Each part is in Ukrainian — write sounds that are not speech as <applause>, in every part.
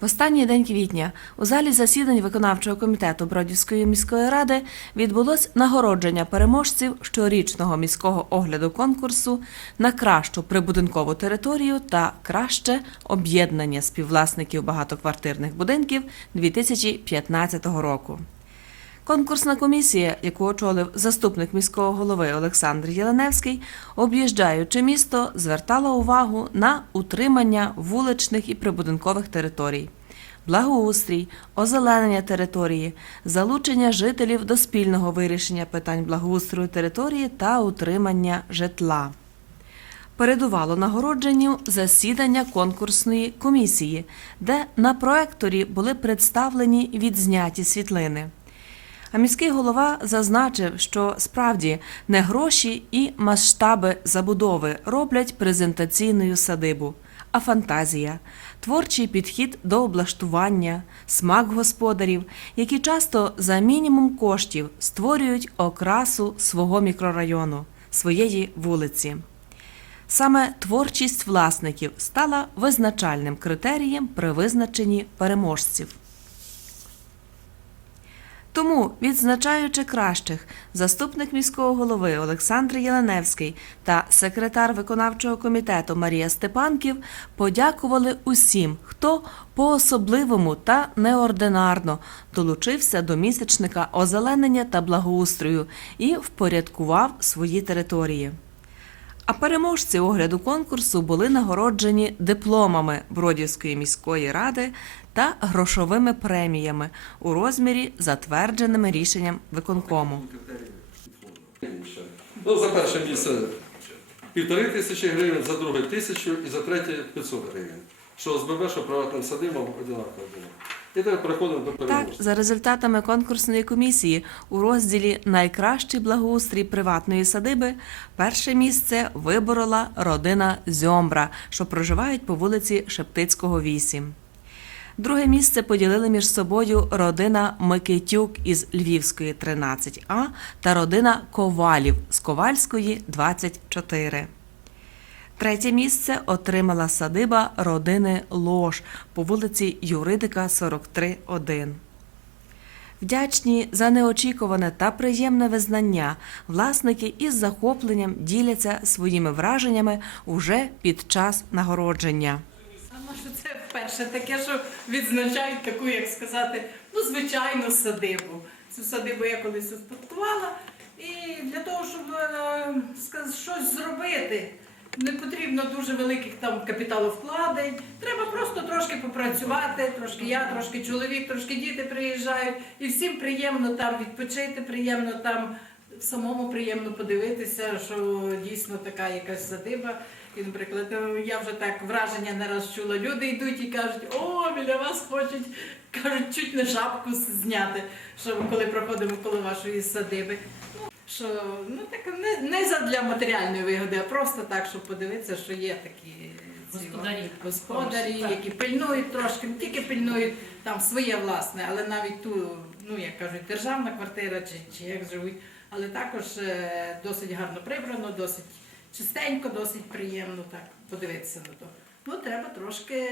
В останній день квітня у залі засідань виконавчого комітету Бродівської міської ради відбулось нагородження переможців щорічного міського огляду конкурсу на кращу прибудинкову територію та краще об'єднання співвласників багатоквартирних будинків 2015 року. Конкурсна комісія, яку очолив заступник міського голови Олександр Єленевський, об'їжджаючи місто, звертала увагу на утримання вуличних і прибудинкових територій, благоустрій, озеленення території, залучення жителів до спільного вирішення питань благоустрою території та утримання житла. Передувало нагородженню засідання конкурсної комісії, де на проекторі були представлені відзняті світлини. А міський голова зазначив, що справді не гроші і масштаби забудови роблять презентаційною садибу, а фантазія, творчий підхід до облаштування, смак господарів, які часто за мінімум коштів створюють окрасу свого мікрорайону, своєї вулиці. Саме творчість власників стала визначальним критерієм при визначенні переможців. Тому, відзначаючи кращих, заступник міського голови Олександр Єленевський та секретар виконавчого комітету Марія Степанків подякували усім, хто по-особливому та неординарно долучився до місячника озеленення та благоустрою і впорядкував свої території. А переможці огляду конкурсу були нагороджені дипломами Бродівської міської ради та грошовими преміями у розмірі, затвердженими рішенням виконкому. Ну, за перше місце півтори тисячі гривень, за друге тисячу і за третє 500 гривень. Що СББ, що приватним садибам одинаково було. І тепер переходимо до Так, за результатами конкурсної комісії у розділі Найкращий благоустрій приватної садиби перше місце виборола родина Зьомбра, що проживають по вулиці Шептицького 8. Друге місце поділили між собою родина Микитюк із Львівської 13А та родина Ковалів з Ковальської 24. Третє місце отримала садиба родини Лош по вулиці Юридика 43-1. Вдячні за неочікуване та приємне визнання, власники із захопленням діляться своїми враженнями уже під час нагородження. Саме що це вперше таке, що відзначають таку, як сказати, ну звичайну садибу. Цю садибу я колись успадкувала. І для того, щоб е, щось зробити, не потрібно дуже великих там капіталовкладень. Треба просто трошки попрацювати, трошки я, трошки чоловік, трошки діти приїжджають. І всім приємно там відпочити, приємно там самому приємно подивитися, що дійсно така якась садиба. І, наприклад, е, я вже так враження не раз чула. Люди йдуть і кажуть, о, біля вас хочуть, кажуть, чуть не шапку зняти, що коли проходимо коло вашої садиби. Що ну так не, не задля матеріальної вигоди, а просто так, щоб подивитися, що є такі ці Господарі. господарі, Так. які пильнують трошки, не тільки пильнують там своє власне, але навіть ту, ну як кажуть, державна квартира чи, чи як живуть, але також е, досить гарно прибрано, досить чистенько, досить приємно так подивитися на то. Ну, треба трошки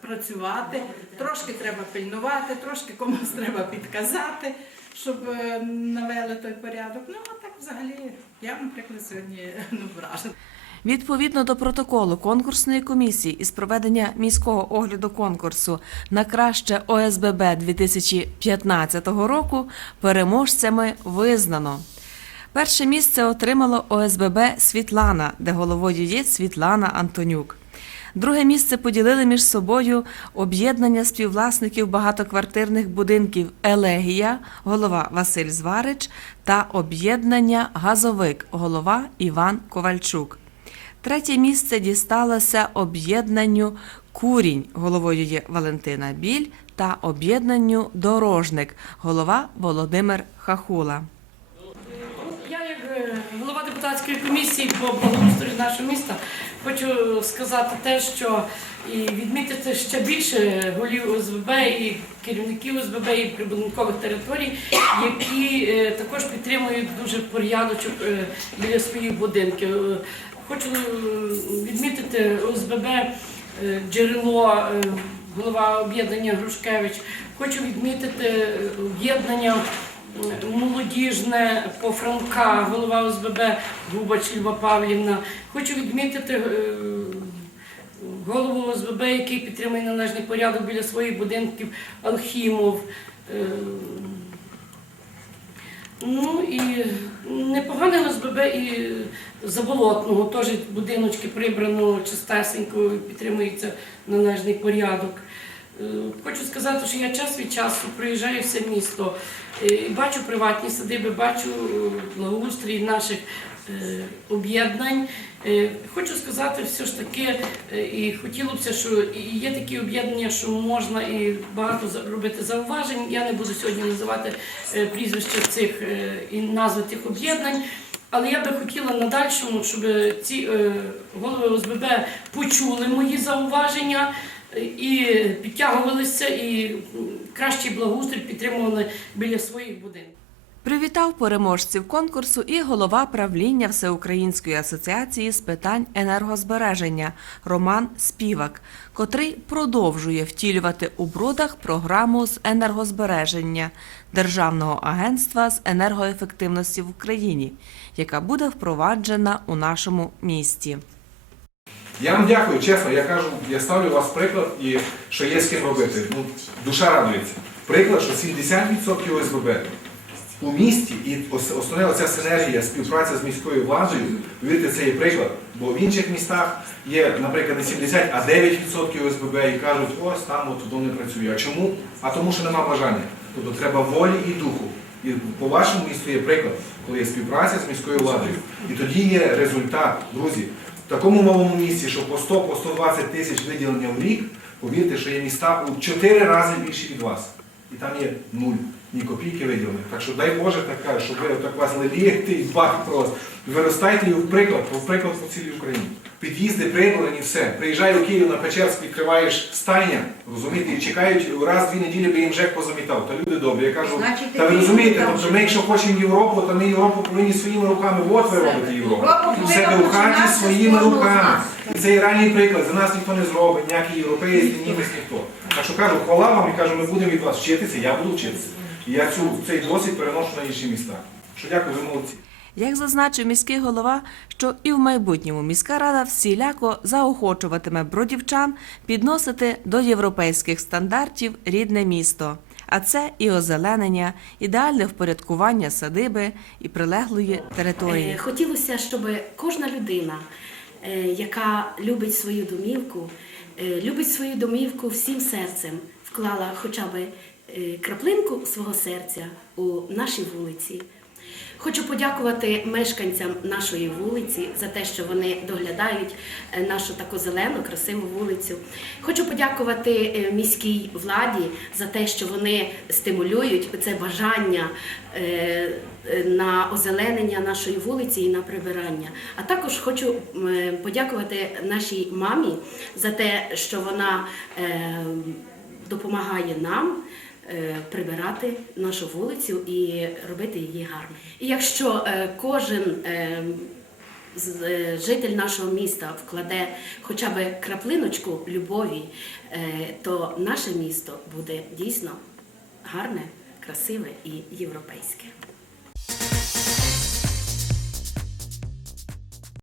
працювати, трошки треба пильнувати, трошки комусь треба підказати, щоб е, навели той порядок. Ну, а так взагалі, я, наприклад, сьогодні <laughs> ну, вражена. Відповідно до протоколу конкурсної комісії із проведення міського огляду конкурсу на краще ОСББ 2015 року переможцями визнано. Перше місце отримало ОСББ Світлана, де головою є Світлана Антонюк. Друге місце поділили між собою об'єднання співвласників багатоквартирних будинків Елегія, голова Василь Зварич, та об'єднання Газовик, голова Іван Ковальчук. Третє місце дісталося об'єднанню Курінь, головою є Валентина Біль, та об'єднанню Дорожник, голова Володимир Хахула. Я, як е, голова депутатської комісії по благоустрою нашого міста, хочу сказати те, що і відмітити ще більше голів ОСББ і керівників ОСББ і прибудинкових територій, які е, також підтримують дуже порядочок е, біля своїх будинків. Е, Хочу е, відмітити ОСББ е, джерело е, голова об'єднання Грушкевич. Хочу відмітити об'єднання молодіжне по Франка, голова ОСББ Губач Льва Павлівна. Хочу відмітити е, голову ОСББ, який підтримує належний порядок біля своїх будинків Алхімов. Е, Ну і непогане ОСББ і Заболотного, теж будиночки прибрано чистесенько, підтримується належний порядок. Е, Хочу сказати, що я час від часу приїжджаю в все місто, е, бачу приватні садиби, бачу е, благоустрій наших об'єднань. Хочу сказати, все ж таки, і хотілося б, що є такі об'єднання, що можна і багато робити зауважень. Я не буду сьогодні називати прізвища цих і назви тих об'єднань. Але я би хотіла на дальшому, щоб ці голови ОСББ почули мої зауваження і підтягувалися, і кращий благоустрій підтримували біля своїх будинків. Привітав переможців конкурсу і голова правління Всеукраїнської асоціації з питань енергозбереження Роман Співак, котрий продовжує втілювати у бродах програму з енергозбереження Державного агентства з енергоефективності в Україні, яка буде впроваджена у нашому місті. Я вам дякую, чесно, я кажу, я ставлю вас приклад і що є з ким робити. Ну, душа радується. Приклад, що 70% ОСББ у місті і ос- основне оця синергія, співпраця з міською владою, повірте, це є приклад. Бо в інших містах є, наприклад, не 70, а 9% ОСББ і кажуть, ось там от воно не працює. А чому? А тому, що нема бажання. Тобто треба волі і духу. І по вашому місту є приклад, коли є співпраця з міською владою. І тоді є результат, друзі. В такому малому місці, що по 100, по 120 тисяч виділення в рік, повірте, що є міста у 4 рази більші від вас. І там є нуль, ні копійки виділених. Так що дай Боже така, щоб ви отак вас леліяти <laughs> і бах про вас. Виростайте і в приклад, в приклад по цілій Україні. Під'їзди прибрані, все. Приїжджай у Київ на Печерськ, відкриваєш стайня, розумієте, і чекають раз-дві неділі, би їм ЖЕК позамітав. Та люди добрі. Я кажу, Значить, та ви ти розумієте, тобто ми, якщо хочемо Європу, то ми Європу повинні своїми руками. От ви робите Європу. Європа У себе повинна у хаті починатися з своїми кожного з руками. нас. І це є реальний приклад. За нас ніхто не зробить, ніякий європеєць, ні німець, ніхто. Так що кажу, хвала вам і кажу, ми будемо від вас вчитися, я буду вчитися. І я цю, цей досвід переношу на інші міста. Що дякую, ви молодці. Як зазначив міський голова, що і в майбутньому міська рада всіляко заохочуватиме бродівчан підносити до європейських стандартів рідне місто. А це і озеленення, ідеальне впорядкування садиби і прилеглої території. Е, Хотілося, щоб кожна людина, е, яка любить свою домівку, е, любить свою домівку всім серцем, вклала хоча б краплинку свого серця у наші вулиці. Хочу подякувати мешканцям нашої вулиці за те, що вони доглядають е, нашу таку зелену, красиву вулицю. Хочу подякувати е, міській владі за те, що вони стимулюють це бажання е, на озеленення нашої вулиці і на прибирання. А також хочу подякувати нашій мамі за те, що вона допомагає нам прибирати нашу вулицю і робити її гарно. І якщо е, кожен е, е, житель нашого міста вкладе хоча б краплиночку любові, е, то наше місто буде дійсно гарне, красиве і європейське.